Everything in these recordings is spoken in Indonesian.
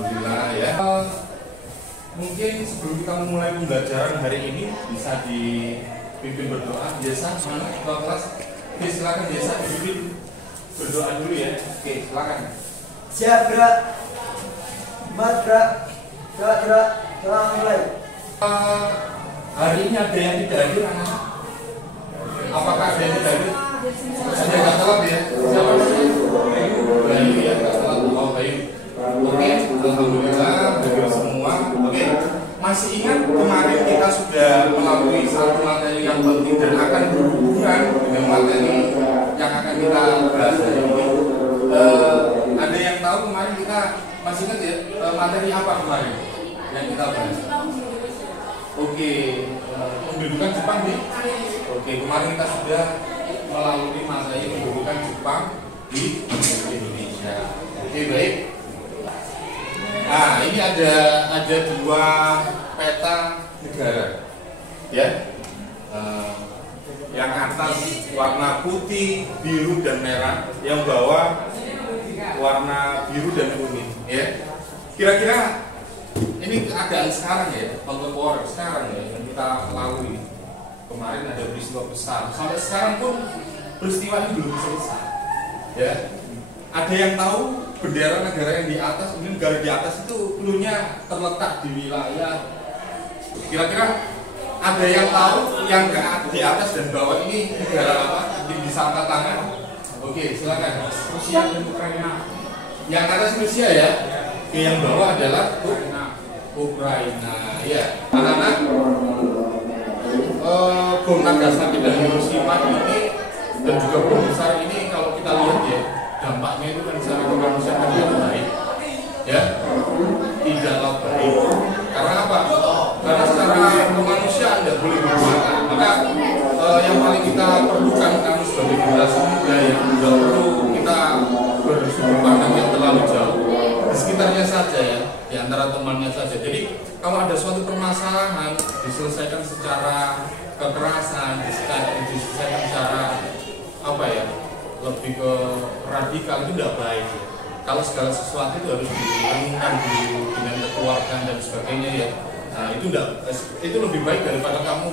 Alhamdulillah ya. Mungkin sebelum kita mulai pembelajaran hari ini bisa dipimpin berdoa. Biasa mana ketua kelas? Oke, silakan biasa dipimpin berdoa dulu ya. Oke, silakan. Siap, gerak. Mat, gerak. Gerak. Mulai. Hari ini ada yang tidak hadir anak-anak? Apakah ada yang tidak hadir? Ada yang nggak telat ya? Siapa namanya? Bayu ya, nggak telat. Oh, Bayu. Oke, alhamdulillah hadir semua. Oke, masih ingat kemarin kita sudah melalui satu materi yang penting dan akan berhubungan dengan materi yang akan kita bahas hari ini. Ada yang tahu kemarin kita masih ingat ya materi apa kemarin yang kita bahas? Oke, pendudukan Jepang nih. Oke, kemarin kita sudah melalui materi pendudukan Jepang di Indonesia. Oke, baik. Nah, ini ada dua peta negara, ya. Yang atas warna putih, biru dan merah, yang bawah warna biru dan kuning, ya. Kira-kira ini keadaan sekarang ya, kontemporer sekarang ya, yang kita lalui. Kemarin ada peristiwa besar, sampai sekarang pun peristiwa ini belum selesai, ya. Ada yang tahu bendera negara yang di atas, ini negara di atas itu dulunya terletak di wilayah. Kira-kira ada yang tahu yang di atas dan bawah ini negara apa? Bisa angkat tangan. Oke, silakan. Rusia dan Ukraina. Yang atas Rusia ya. Oke, yang bawah adalah Ukraina. Ya, anak-anak. Bom Nagasaki dan Hiroshima ini dan juga bom besar ini kalau kita lihat ya, dampaknya itu kan secara kemanusiaan tidak baik, ya, tidaklah baik. Karena apa? Karena secara kemanusiaan tidak boleh digunakan. Maka yang paling kita perlukan kami sebagai generasi muda yang tidak perlu kita bersudut pandang yang terlalu jauh, di sekitarnya saja ya, di antara temannya saja. Jadi kalau ada suatu permasalahan diselesaikan secara kekerasan, diselesaikan secara apa ya, lebih ke radikal, itu tidak baik ya. Kalau segala sesuatu itu harus direnungkan dulu dengan kekeluargaan dan sebagainya ya. Nah itu lebih baik daripada kamu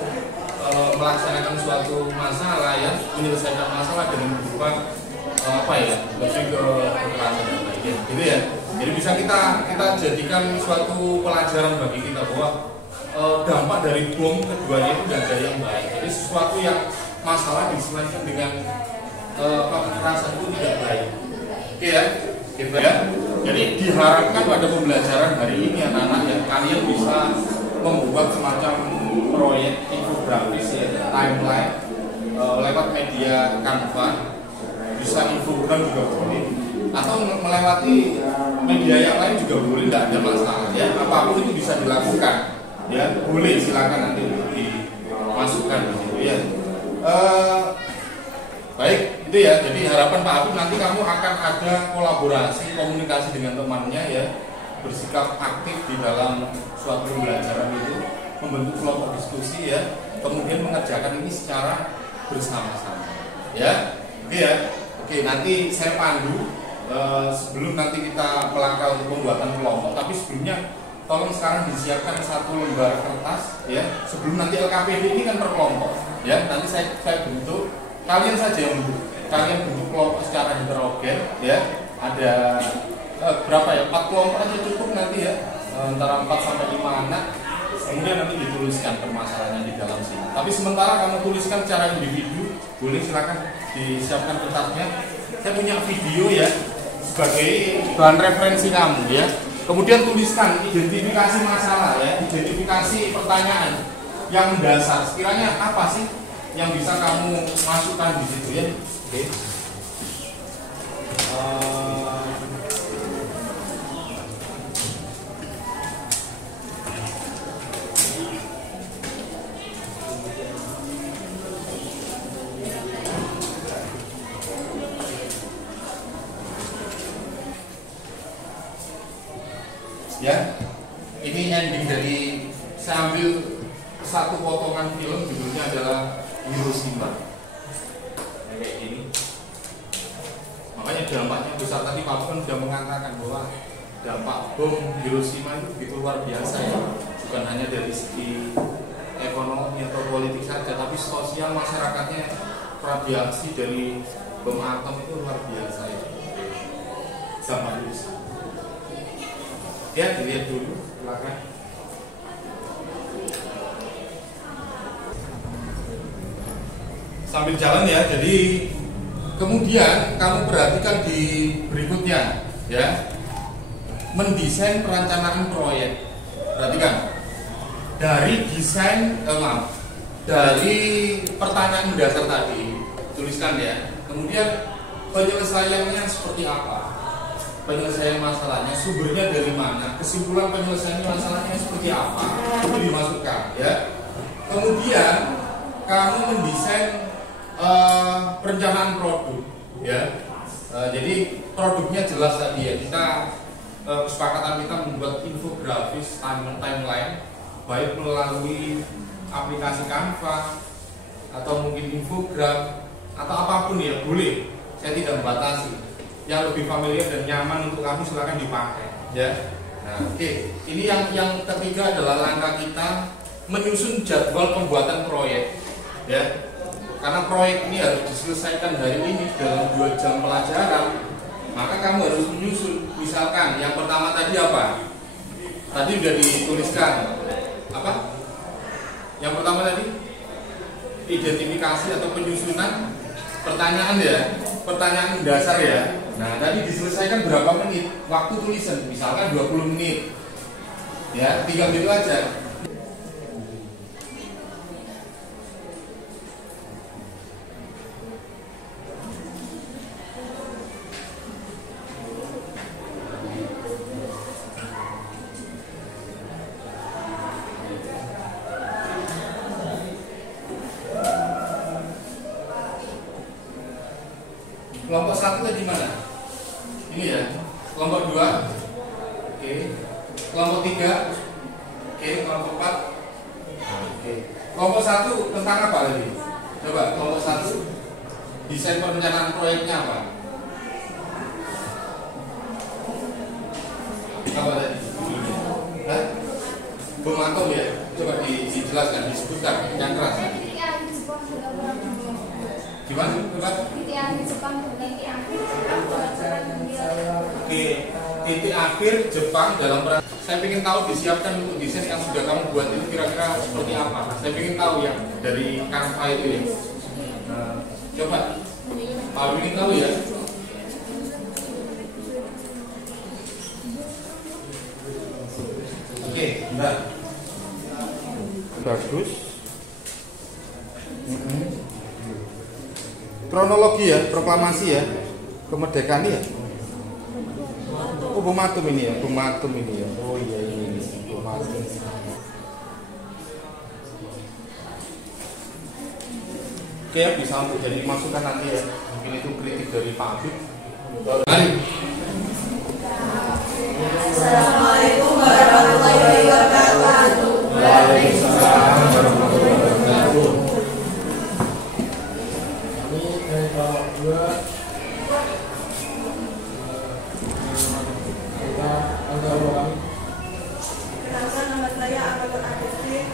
melaksanakan suatu masalah ya, menyelesaikan masalah dengan berupa apa ya, lebih ke kekerasan dan lainnya gitu ya. Jadi bisa kita jadikan suatu pelajaran bagi kita bahwa dampak dari bom keduanya itu tidak ada yang baik. Jadi sesuatu yang masalah diselesaikan dengan kekerasan itu tidak baik. Oke ya, gitu ya. Jadi diharapkan pada pembelajaran hari ini anak-anak ya, kalian bisa membuat semacam proyek infografis ya, timeline lewat media Canva, bisa infogram juga boleh, atau melewati media yang lain juga boleh, tidak ada masalah ya. Apapun itu bisa dilakukan ya, boleh, silakan nanti dimasukkan gitu ya. Baik, itu ya. Jadi harapan Pak Habib nanti kamu akan ada kolaborasi, komunikasi dengan temannya ya, bersikap aktif di dalam suatu pembelajaran itu, membentuk kelompok diskusi ya, kemudian mengerjakan ini secara bersama-sama ya. Oke ya. Oke, nanti saya pandu sebelum nanti kita melangkah untuk pembuatan kelompok, tapi sebelumnya tolong sekarang disiapkan satu lembar kertas ya, sebelum nanti LKPD ini kan per kelompok ya, nanti saya bentuk. Kalian saja yang bentuk, kalian bentuk kelompok secara heterogen ya. Ada berapa ya? 4 kelompok aja cukup nanti ya, antara 4 sampai 5 anak. Kemudian nanti dituliskan permasalahannya di dalam sini. Tapi sementara kamu tuliskan secara individu, boleh, silakan disiapkan kertasnya. Saya punya video ya sebagai bahan referensi kamu ya. Kemudian tuliskan identifikasi masalah ya, identifikasi pertanyaan yang mendasar. Sekiranya apa sih yang bisa kamu masukkan di situ ya. Oke. Ya, ini ending dari, saya ambil satu potongan film, judulnya adalah Hiroshima. Kayak gini. Makanya dampaknya besar. Tadi Pak kan sudah mengatakan bahwa dampak bom Hiroshima itu begitu luar biasa ya, bukan hanya dari segi ekonomi atau politik saja, tapi sosial masyarakatnya. Radiasi dari bom atom itu luar biasa ya, sama Hiroshima. Ya, dilihat dulu, silakan. Sambil jalan ya, jadi kemudian kamu perhatikan di berikutnya ya, mendesain perencanaan proyek. Perhatikan dari desain dari pertanyaan mendasar tadi, tuliskan ya. Kemudian penyelesaiannya seperti apa? Penyelesaian masalahnya, sumbernya dari mana? Kesimpulan penyelesaian masalahnya seperti apa? Itu dimasukkan ya. Kemudian kamu mendesain perencanaan produk ya. Jadi produknya jelas tadi ya. Kita kesepakatan kita membuat infografis timeline baik melalui aplikasi Canva atau mungkin infogram atau apapun ya, boleh. Saya tidak membatasi. Yang lebih familiar dan nyaman untuk kamu silakan dipakai ya. Nah, oke. Ini yang ketiga adalah langkah kita menyusun jadwal pembuatan proyek ya. Karena proyek ini harus diselesaikan hari ini dalam 2 jam pelajaran, maka kamu harus menyusun. Misalkan yang pertama tadi apa? Tadi sudah dituliskan apa? Yang pertama tadi identifikasi atau penyusunan pertanyaan ya, pertanyaan dasar ya. Nah, tadi diselesaikan berapa menit? Waktu tulisan misalkan 20 menit. Ya, tinggal gitu aja. Kelompok 1 tadi mana? Ini ya. Kelompok 2. Oke. Kelompok 3. Oke, kelompok 4. Oke. Kelompok 1 tentang apa tadi? Coba kelompok 1 desain perencanaan proyeknya apa? Apa tadi? Hah? Bom atom ya? Coba dijelaskan, disebutkan yang keras. Gimana? Coba. Oke, titik akhir Jepang dalam saya ingin tahu disiapkan untuk desain yang sudah kamu buat itu kira-kira seperti apa. Saya ingin tahu yang dari Canva itu ya. Coba, Pak ingin tahu ya. Oke, bentar. Bagus. Kronologi ya, proklamasi ya, kemerdekaan ya. Oh, bom atom ini ya, bom atom ini ya. Oh iya ini bom atom. Oke ya, bisa untuk jadi masukan nanti ya. Mungkin itu kritik dari Pak Habib. Mari. Assalamualaikum warahmatullahi wabarakatuh. Waalaikumsalam warahmatullahi wabarakatuh. Perkenalkan, nama saya Amatul Arifin.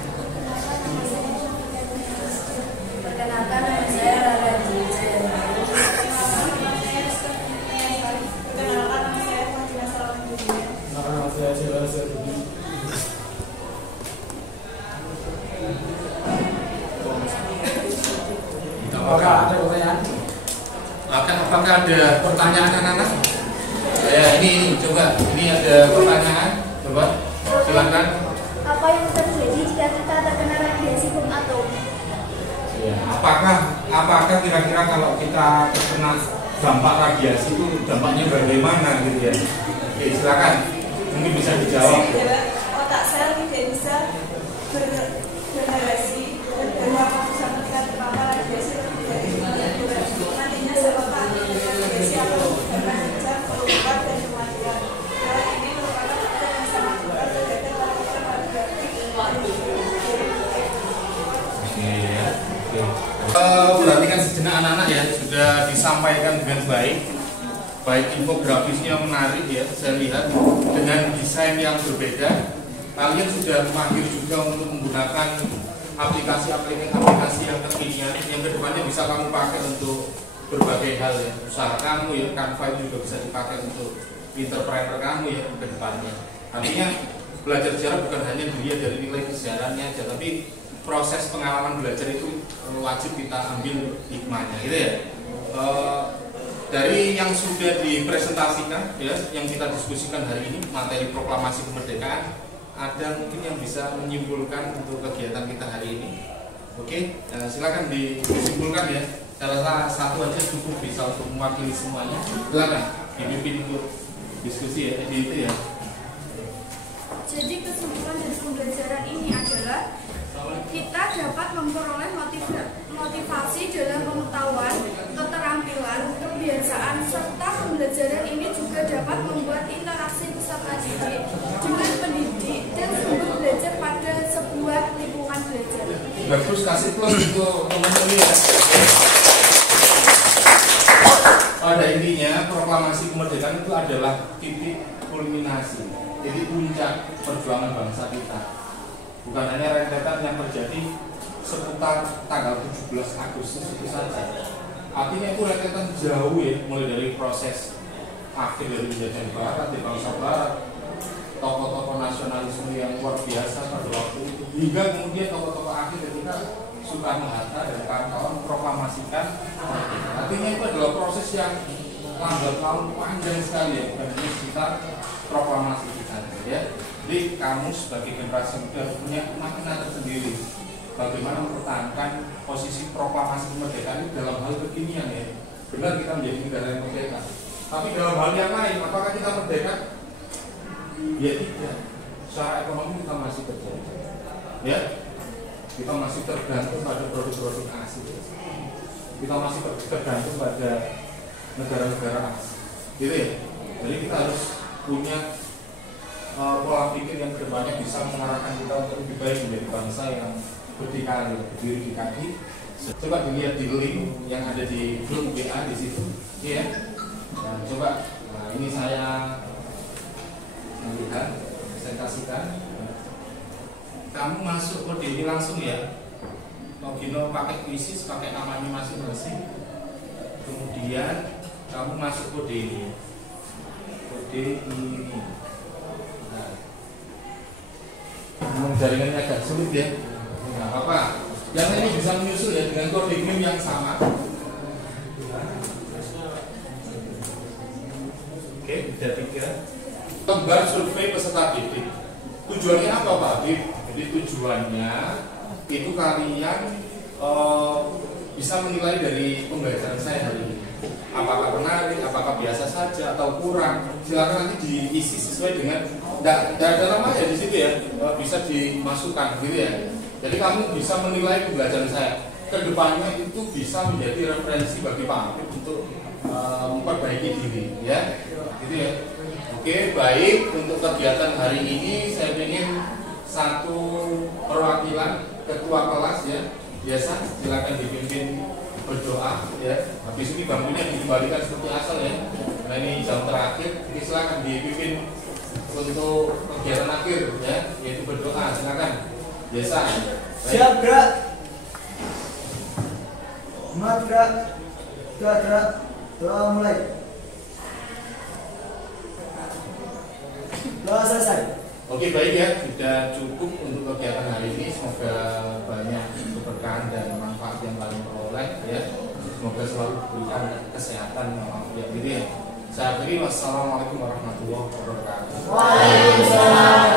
Perkenalkan, nama saya Rara Jijen. Perkenalkan, nama saya Fatimah Salamuddin. Nama saya Sila Syarudi. Apakah ada pertanyaan? Apakah ada pertanyaan anak-anak? Ya ini coba, ini ada pertanyaan. Coba silakan. Apa yang terjadi jika kita terkena radiasi bom atom? Ya, apakah kira-kira kalau kita terkena dampak radiasi itu dampaknya bagaimana gitu ya? Oke, silakan. Mungkin bisa dijawab. Otak sel tidak bisa berregenerasi dan waktu sampai ketika terpapar radiasi nantinya sel otak radiasi akan berkembang keluar dan kematian. Hal ini merupakan faktor yang sangat berat berkaitan dengan Perhatikan sejenak anak-anak ya, sudah disampaikan dengan baik. baik infografisnya menarik ya, saya lihat dengan desain yang berbeda. Kalian sudah mahir juga untuk menggunakan aplikasi yang kekinian yang kedepannya bisa kamu pakai untuk berbagai hal ya, usaha kamu ya. Canva itu juga bisa dipakai untuk entrepreneur kamu ya kedepannya. Artinya belajar sejarah bukan hanya dilihat dari nilai sejarahnya aja, tapi proses pengalaman belajar itu wajib kita ambil hikmahnya gitu ya. Dari yang sudah dipresentasikan ya, yang kita diskusikan hari ini, materi proklamasi kemerdekaan, ada mungkin yang bisa menyimpulkan untuk kegiatan kita hari ini. Oke, silakan disimpulkan ya. Saya rasa satu aja cukup bisa untuk mewakili semuanya. Silakan dipimpin untuk diskusi ya, di itu ya. Jadi kesimpulan dari pembelajaran ini adalah kita dapat memperoleh motivasi dalam pengetahuan, keterampilan, kebiasaan, serta pembelajaran ini juga dapat membuat interaksi peserta didik dengan pendidik dan sumber belajar pada sebuah lingkungan belajar. Bagus, kasih plus untuk teman-teman ya. Pada intinya proklamasi kemerdekaan itu adalah titik kulminasi, titik puncak perjuangan bangsa kita. Bukan hanya rentetan yang terjadi seputar tanggal 17 Agustus itu saja. Artinya itu rentetan jauh ya, mulai dari proses akhir dari penjajahan Barat di bangsa Barat, tokoh-tokoh nasionalisme yang luar biasa pada waktu itu, hingga kemudian tokoh-tokoh akhir ketika Soekarno-Hatta dan kawan-kawan proklamasikan. Artinya itu adalah proses yang lambat laun panjang sekali ya, bukan hanya sekitar proklamasi kita ya. Jadi kamu sebagai generasi muda punya makna tersendiri bagaimana mempertahankan posisi proklamasi kemerdekaan itu dalam hal kekinian ya. Benar kita menjadi negara yang merdeka, tapi dalam hal yang lain apakah kita merdeka? Ya tidak. Secara ekonomi kita masih terjajah ya. Kita masih tergantung pada produk-produk asing. Kita masih tergantung pada negara-negara asing gitu ya. Jadi kita harus punya pola pikir yang kedepannya bisa mengarahkan kita untuk lebih baik menjadi bangsa yang berdikari, berdiri di kaki. Coba dilihat di link yang ada di grup WA di situ, ya. Nah, coba, ini saya lihat, presentasikan. Kamu masuk kode ini langsung ya. Login pakai Quizzes, pakai namanya masing-masing. Kemudian kamu masuk kode ini, kode ini. Memang jaringannya agak sulit ya. Nggak apa-apa. Yang ini bisa menyusul ya dengan kode NIM yang sama. Oke, udah 3. Lembar survei peserta didik. Tujuannya apa Pak Habib? Jadi tujuannya itu kalian bisa menilai dari pembelajaran saya hari ini. Apakah menarik, apakah biasa saja atau kurang. Silakan nanti diisi sesuai dengan tidak ada namanya di situ ya, bisa dimasukkan gitu ya. Jadi kamu bisa menilai pembelajaran saya. Kedepannya itu bisa menjadi referensi bagi Pak Habib untuk memperbaiki diri ya. Gitu ya. Oke, baik, untuk kegiatan hari ini saya ingin satu perwakilan ketua kelas ya. Biasa silakan dipimpin berdoa ya. Habis ini bangkunya dikembalikan seperti asal ya. Nah ini jam terakhir, ini silakan dipimpin untuk kegiatan akhir ya, yaitu berdoa. Silakan. Biasa. Siap gerak. Semangat gerak. Gerak. Doa mulai. Doa selesai. Oke, baik ya, sudah cukup untuk kegiatan hari ini. Semoga banyak keberkahan dan manfaat yang kalian peroleh ya. Semoga selalu diberikan kesehatan yang gitu ya. Saya akhiri, wassalamualaikum warahmatullahi wabarakatuh. Waalaikumsalam.